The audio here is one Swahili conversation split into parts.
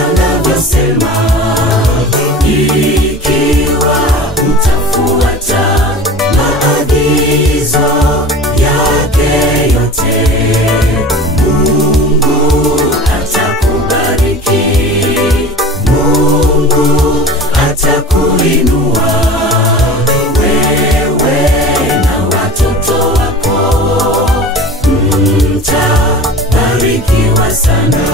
anavyosema, ikiwa utafuata maagizo yake yote, Mungu atakubariki, Mungu atakuinua wewe na watoto wako. Mtabarikiwa sana,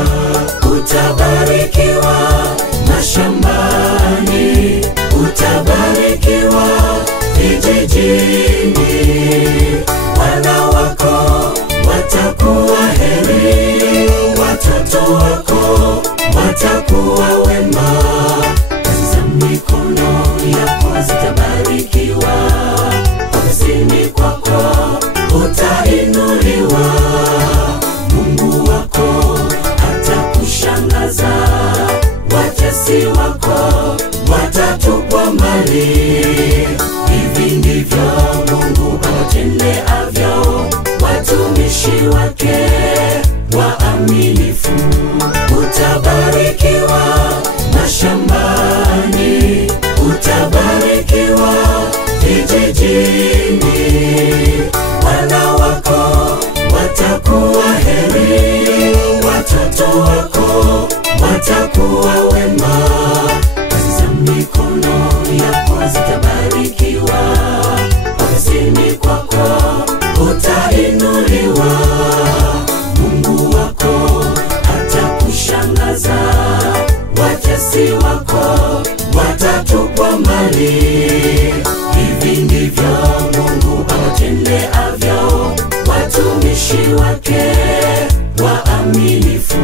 utabarikiwa mashambani, utabarikiwa vijijini. Wana wako watakuwa heri, watoto wako watakuwa wema. Kazi za mikono yako zitabarikiwa, ofisini kwako utainuliwa. Mungu wako atakushangaza, watesi wako watatupwa mbali. Hivi ndivyo Mungu awatendeavyo watumishi wake waaminifu. Utabarikiwa mashambani, utabarikiwa vijijini. Wana wako watakuwa heri, watoto wako watakuwa wema. Kazi za mikono yako zitabarikiwa, ofisini kwako utainuliwa. Mungu wako atakushangaza, watesi wako watatupwa mbali. Hivi ndivyo Mungu awatendeavyo watumishi wake waaminifu.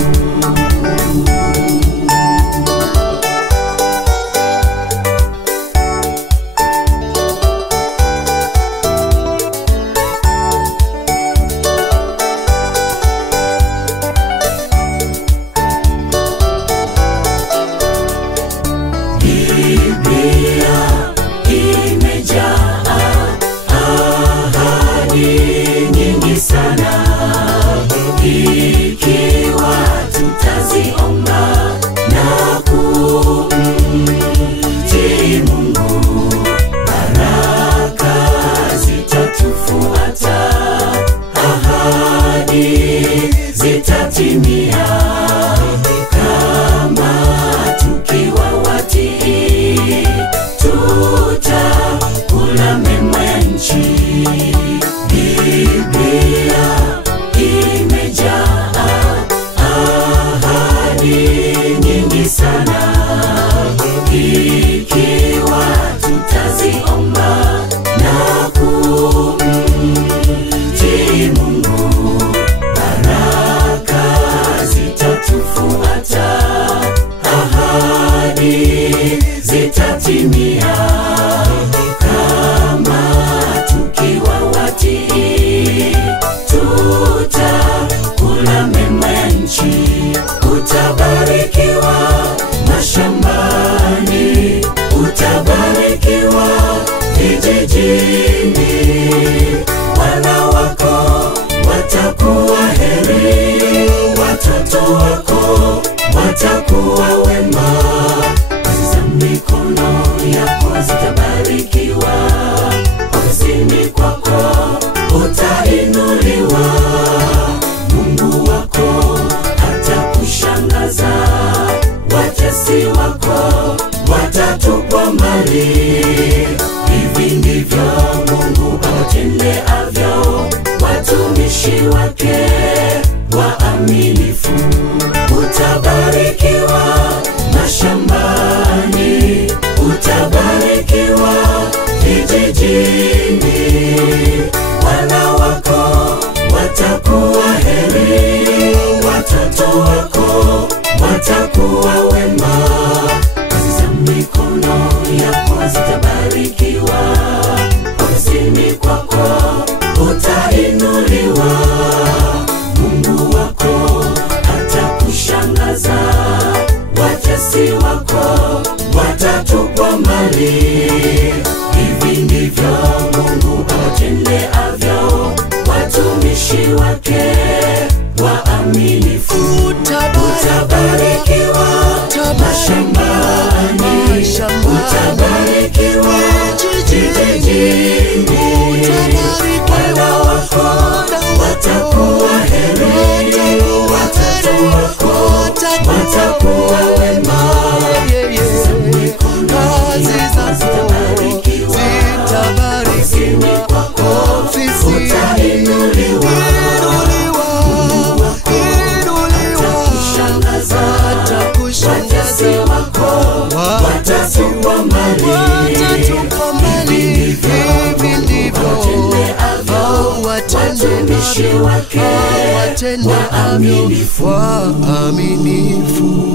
Biblia imejaa ahadi nyingi sana, ikiwa tutaziomba na kumtii Mungu, baraka zitatufuata, ahadi zitatimia. Kama tukiwa watii, tutakula mema ya nchi. Biblia imejaa ahadi nyingi sana, ikiwa tutaziomba na kumtii Mungu, baraka zitatufuata, ahadi zitatimia. Kama tukiwa watii, tutakula mema ya nchi. Utabarikiwa mashambani, utabarikiwa vijijini. Wana wako watakuwa heri, watoto wako watakuwa wema. Kazi za mikono yako zitabarikiwa, ofisini kwako utainuliwa. Mungu wako atakushangaza, watesi wako watatupwa mbali. Hivi ndivyo Mungu awatendeavyo watumishi wake waaminifu. Utabarikiwa mashambani, utabarikiwa vijijini. Wana wako watakuwa heri, watoto wako watakuwa wema. Kazi za mikono yako zitabarikiwa, ofisini kwako utainuliwa. Mungu wako atakushangaza, watesi wako watatupwa mbali. Hivi ndivyo Mungu awatendeavyo watumishi wake waaminifu. Utabarikiwa watumishi wake waaminifu.